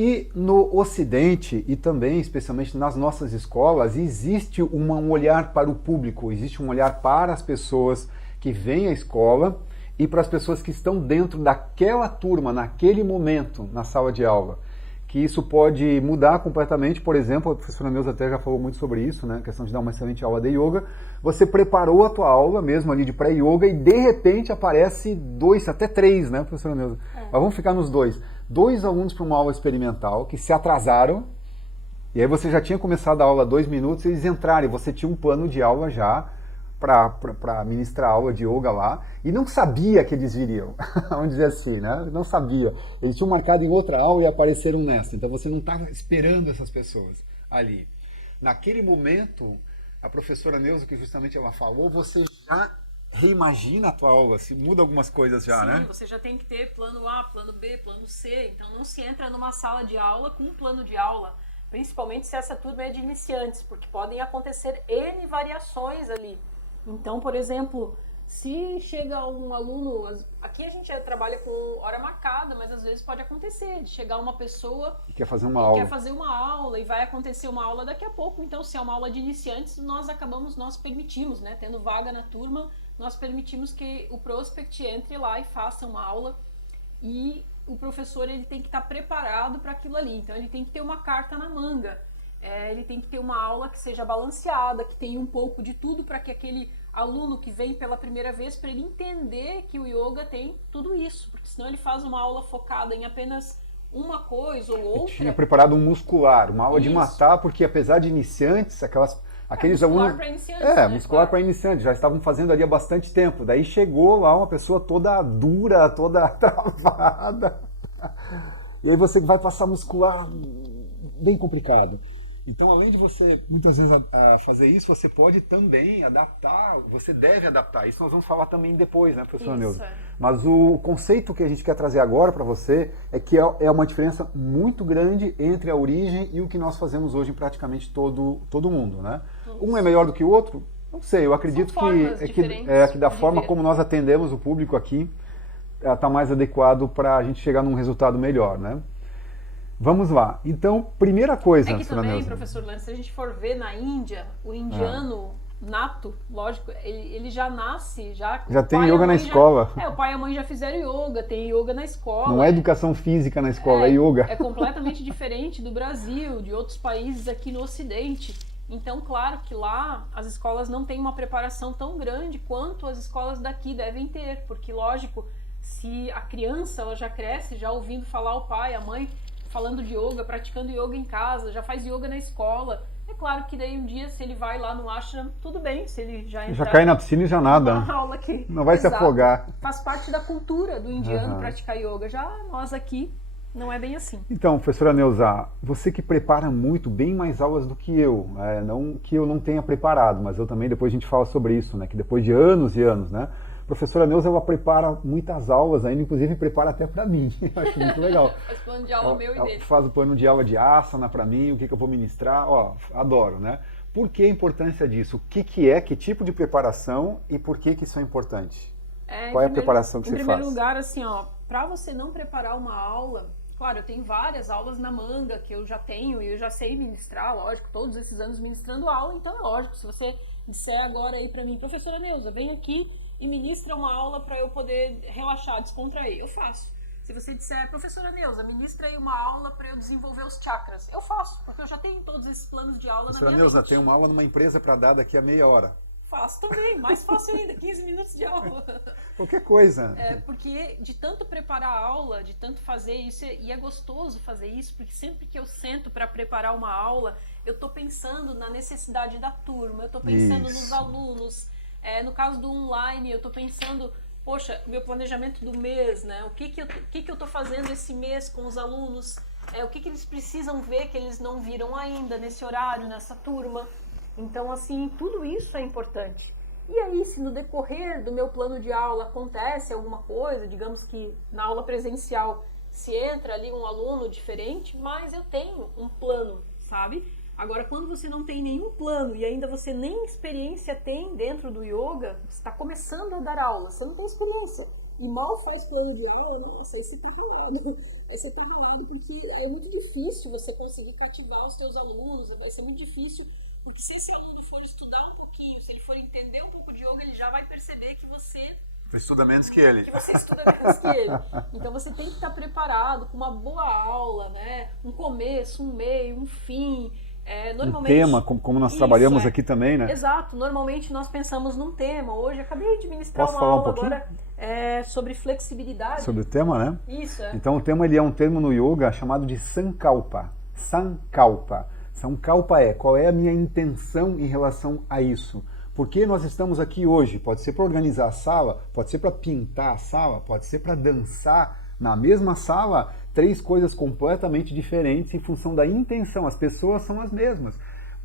E no Ocidente, e também, especialmente nas nossas escolas, existe um olhar para o público, existe um olhar para as pessoas que vêm à escola e para as pessoas que estão dentro daquela turma, naquele momento, na sala de aula. Que isso pode mudar completamente, por exemplo, a professora Neuza até já falou muito sobre isso, né? A questão de dar uma excelente aula de yoga. Você preparou a tua aula mesmo ali de pré-yoga e de repente aparece 2, até 3, né, professora Neuza? Mas vamos ficar nos 2. 2 alunos para uma aula experimental que se atrasaram, e aí você já tinha começado a aula 2 minutos, e eles entraram, e você tinha um plano de aula já para ministrar aula de yoga lá, e não sabia que eles viriam, vamos dizer assim, né? Não sabia. Eles tinham marcado em outra aula e apareceram nessa, então você não estava esperando essas pessoas ali. Naquele momento, a professora Neuza, que justamente ela falou, você já reimagina a tua aula, se muda algumas coisas já, né? Sim, você já tem que ter plano A, plano B, plano C, então não se entra numa sala de aula com um plano de aula, principalmente se essa turma é de iniciantes, porque podem acontecer N variações ali. Então, por exemplo, se chega um aluno, aqui a gente já trabalha com hora marcada, mas às vezes pode acontecer de chegar uma pessoa Quer fazer uma e aula. quer fazer uma aula e vai acontecer uma aula daqui a pouco. Então, se é uma aula de iniciantes, nós permitimos, né, tendo vaga na turma, nós permitimos que o prospect entre lá e faça uma aula, e o professor ele tem que estar preparado para aquilo ali. Então, ele tem que ter uma carta na manga. Ele tem que ter uma aula que seja balanceada, que tenha um pouco de tudo, para que aquele aluno que vem pela primeira vez, para ele entender que o yoga tem tudo isso, porque senão ele faz uma aula focada em apenas uma coisa ou outra. Tinha preparado um muscular, uma aula de Isso. matar, porque apesar de iniciantes, aqueles muscular alunos... para iniciantes, né? muscular Claro. para iniciantes, já estavam fazendo ali há bastante tempo. Daí chegou lá uma pessoa toda dura, toda travada. E aí você vai passar muscular bem complicado. Então, além de você, muitas vezes, fazer isso, você pode também adaptar, você deve adaptar. Isso nós vamos falar também depois, né, professora Neuza? Mas o conceito que a gente quer trazer agora para você é que é uma diferença muito grande entre a origem e o que nós fazemos hoje em praticamente todo mundo, né? Um é melhor do que o outro? Não sei, eu acredito que da forma como nós atendemos o público aqui, está mais adequado para a gente chegar num resultado melhor, né? Vamos lá. Então, primeira coisa... É que também, professor Lance, se a gente for ver na Índia, o indiano nato, lógico, ele já nasce... Já tem yoga na escola. O pai e a mãe já fizeram yoga, tem yoga na escola. Não é educação física na escola, é yoga. É completamente diferente do Brasil, de outros países aqui no Ocidente. Então, claro que lá as escolas não têm uma preparação tão grande quanto as escolas daqui devem ter, porque, lógico, se a criança ela já cresce já ouvindo falar o pai, a mãe... falando de yoga, praticando yoga em casa, já faz yoga na escola. É claro que daí um dia, se ele vai lá no ashram, tudo bem, se ele já cai na piscina e já nada. Aula aqui. Não vai se afogar. Faz parte da cultura do indiano praticar yoga. Já nós aqui, não é bem assim. Então, professora Neuza, você que prepara muito, bem mais aulas do que eu, não que eu não tenha preparado, mas eu também, depois a gente fala sobre isso, né? Que depois de anos e anos, né? Professora Neuza, ela prepara muitas aulas ainda, inclusive prepara até para mim. Eu acho muito legal. Faz plano de aula meu e dele. Faz o plano de aula de asana para mim, o que eu vou ministrar. Ó, adoro, né? Por que a importância disso? O que tipo de preparação e por que isso é importante? Qual é a preparação que você faz? Em primeiro lugar, assim, ó, para você não preparar uma aula, claro, eu tenho várias aulas na manga que eu já tenho e eu já sei ministrar, lógico, todos esses anos ministrando aula, então é lógico, se você disser agora aí para mim, professora Neuza, vem aqui e ministra uma aula para eu poder relaxar, descontrair. Eu faço. Se você disser, professora Neuza, ministra aí uma aula para eu desenvolver os chakras. Eu faço, porque eu já tenho todos esses planos de aula na minha mente. Professora Neuza, tem uma aula numa empresa para dar daqui a meia hora. Faço também, mais fácil ainda, 15 minutos de aula. Qualquer coisa. Porque de tanto preparar a aula, de tanto fazer isso, e é gostoso fazer isso, porque sempre que eu sento para preparar uma aula, eu estou pensando na necessidade da turma, eu estou pensando nos alunos. No caso do online, eu estou pensando, poxa, meu planejamento do mês, né? O que eu estou fazendo esse mês com os alunos? O que eles precisam ver que eles não viram ainda nesse horário, nessa turma? Então, assim, tudo isso é importante. E aí, se no decorrer do meu plano de aula acontece alguma coisa, digamos que na aula presencial se entra ali um aluno diferente, mas eu tenho um plano, sabe? Agora, quando você não tem nenhum plano e ainda você nem experiência tem dentro do yoga, você está começando a dar aula, você não tem experiência. e mal faz plano de aula, nossa, aí você tá ralado. Aí você tá ralado porque é muito difícil você conseguir cativar os teus alunos, vai ser muito difícil, porque se esse aluno for estudar um pouquinho, se ele for entender um pouco de yoga, ele já vai perceber que você estuda menos que ele. Que você estuda menos que ele. Então você tem que estar preparado com uma boa aula, né? Um começo, um meio, um fim. Normalmente, um tema, como nós trabalhamos aqui também, né? Exato. Normalmente nós pensamos num tema. Hoje acabei de ministrar uma aula agora sobre flexibilidade. Sobre o tema, né? Isso, Então o tema ele é um termo no yoga chamado de Sankalpa. Sankalpa. Sankalpa qual é a minha intenção em relação a isso? Por que nós estamos aqui hoje? Pode ser para organizar a sala, pode ser para pintar a sala, pode ser para dançar na mesma sala, 3 coisas completamente diferentes em função da intenção. As pessoas são as mesmas,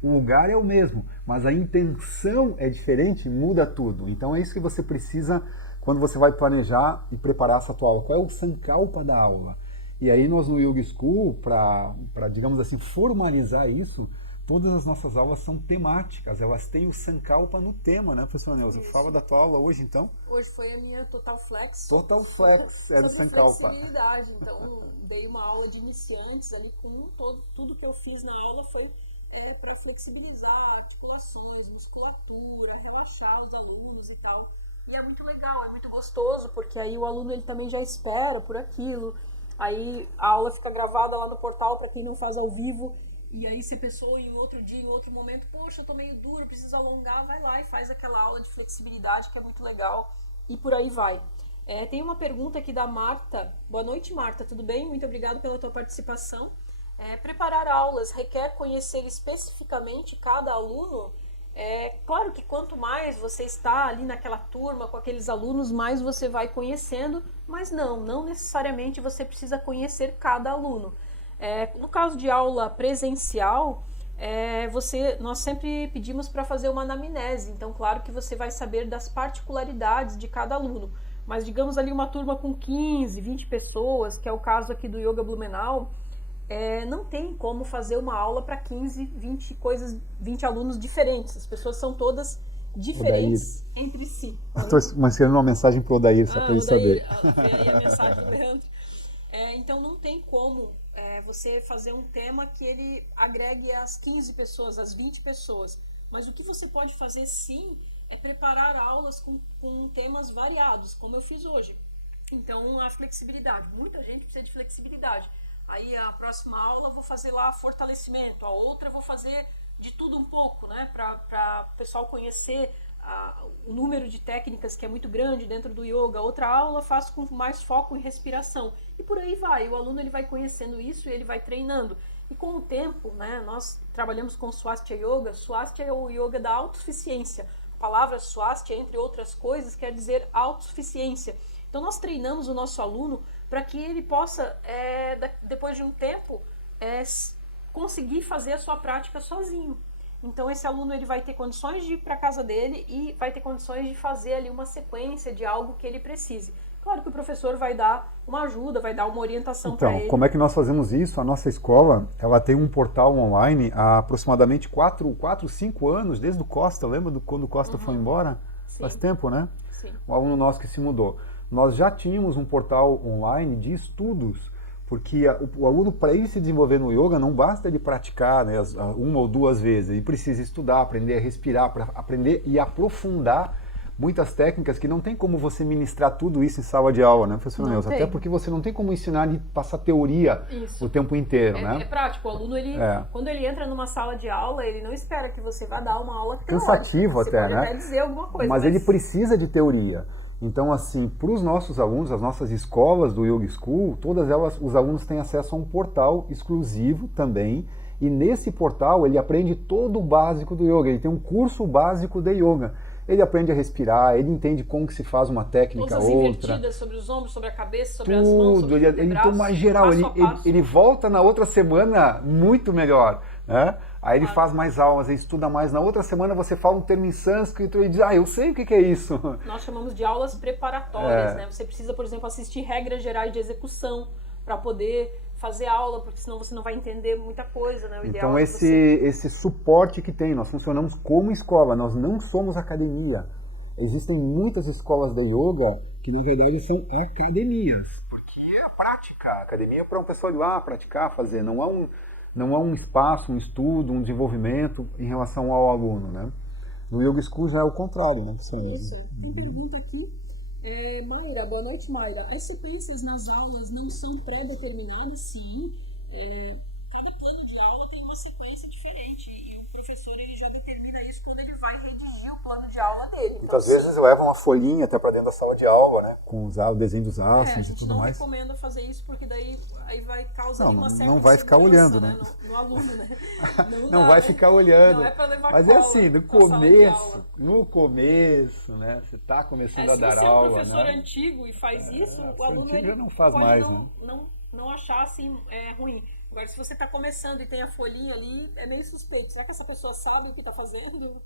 o lugar é o mesmo, mas a intenção é diferente, muda tudo. Então é isso que você precisa quando você vai planejar e preparar essa tua aula. Qual é o Sankalpa da aula? E aí nós no Yoga School, para digamos assim, formalizar isso, todas as nossas aulas são temáticas, elas têm o Sankalpa no tema, né, professora Neuza? Fala da tua aula hoje, então. Hoje foi a minha Total Flex. Total Flex, do Sankalpa. Flexibilidade, então dei uma aula de iniciantes ali com tudo que eu fiz na aula foi para flexibilizar articulações, musculatura, relaxar os alunos e tal. E é muito legal, é muito gostoso, porque aí o aluno ele também já espera por aquilo, aí a aula fica gravada lá no portal para quem não faz ao vivo. E aí se a pessoa em outro dia, em outro momento, poxa, eu tô meio duro, preciso alongar, vai lá e faz aquela aula de flexibilidade que é muito legal. E por aí vai. Tem uma pergunta aqui da Marta. Boa noite, Marta, tudo bem? Muito obrigado pela tua participação. Preparar aulas requer conhecer especificamente cada aluno? Claro que quanto mais você está ali naquela turma com aqueles alunos, mais você vai conhecendo, mas não necessariamente você precisa conhecer cada aluno. No caso de aula presencial, nós sempre pedimos para fazer uma anamnese, então claro que você vai saber das particularidades de cada aluno, mas digamos ali uma turma com 15, 20 pessoas, que é o caso aqui do Yoga Blumenau, não tem como fazer uma aula para 15, 20 alunos diferentes, as pessoas são todas diferentes entre si. Estou escrevendo uma mensagem para o Odair, só para ele saber. Vem aí a mensagem do Leandro. Então não tem como você fazer um tema que ele agregue as 15 pessoas, as 20 pessoas. Mas o que você pode fazer sim é preparar aulas com temas variados, como eu fiz hoje. Então a flexibilidade, muita gente precisa de flexibilidade. Aí a próxima aula eu vou fazer lá fortalecimento, a outra eu vou fazer de tudo um pouco, né, para o pessoal conhecer o número de técnicas que é muito grande dentro do yoga. Outra aula faço com mais foco em respiração. E por aí vai, o aluno ele vai conhecendo isso e ele vai treinando. E com o tempo, né, nós trabalhamos com Swastika Yoga. Swastika é o yoga da autossuficiência. A palavra Swastika, entre outras coisas, quer dizer autossuficiência. Então nós treinamos o nosso aluno para que ele possa, depois de um tempo, conseguir fazer a sua prática sozinho. Então esse aluno ele vai ter condições de ir para a casa dele e vai ter condições de fazer ali uma sequência de algo que ele precise. Claro que o professor vai dar uma ajuda, vai dar uma orientação para ele. Então, como é que nós fazemos isso? A nossa escola, ela tem um portal online há aproximadamente 4, 5 anos, desde o Costa, lembra quando o Costa foi embora? Sim. Faz tempo, né? Sim. Um aluno nosso que se mudou. Nós já tínhamos um portal online de estudos, porque o aluno, para ele se desenvolver no yoga, não basta ele praticar, né, 1 ou 2 vezes, ele precisa estudar, aprender a respirar, para aprender e aprofundar muitas técnicas que não tem como você ministrar tudo isso em sala de aula, né, professor Neuza? Até porque você não tem como ensinar e passar teoria o tempo inteiro, né? É prático, o aluno, quando ele entra numa sala de aula, ele não espera que você vá dar uma aula teórica. Cansativo você até, pode né? até dizer alguma coisa. Mas ele precisa de teoria. Então, assim, para os nossos alunos, as nossas escolas do Yoga School, todas elas, os alunos têm acesso a um portal exclusivo também, e nesse portal ele aprende todo o básico do yoga, ele tem um curso básico de yoga. Ele aprende a respirar, ele entende como que se faz uma técnica, todas as outra. invertidas, sobre os ombros, sobre a cabeça, sobre as mãos, sobre o antebraço, então, mais geral, ele volta na outra semana muito melhor, né? Aí ele faz mais aulas, ele estuda mais. Na outra semana você fala um termo em sânscrito e diz, eu sei o que é isso. Nós chamamos de aulas preparatórias, né? Você precisa, por exemplo, assistir regras gerais de execução para poder fazer aula, porque senão você não vai entender muita coisa, né? O ideal então esse suporte que tem, nós funcionamos como escola, nós não somos academia. Existem muitas escolas de yoga que na verdade são academias, porque é a prática. A academia é para uma pessoa ir lá praticar, fazer. Não há um espaço, um estudo, um desenvolvimento em relação ao aluno, né? No Yoga School já é o contrário, né? Isso. Tem pergunta aqui. Mayra, boa noite, Mayra. As sequências nas aulas não são pré-determinadas? Sim. Cada plano de aula tem uma sequência diferente e o professor ele já determina isso quando ele vai redigir o plano de aula dele. Então, muitas vezes leva uma folhinha até para dentro da sala de aula, né? Com o desenho dos asanas e tudo mais. A gente não recomenda fazer isso porque daí aí vai causar uma certa não vai ficar olhando, né? No aluno, né? Não vai ficar olhando. Não é para levar mas cola, é assim, no começo, né? Você está começando a dar aula, né? Se você é um professor antigo e faz isso, o aluno ele não faz pode mais, não achar assim ruim. Agora, se você está começando e tem a folhinha ali, é meio suspeito. Será que essa pessoa sabe o que está fazendo?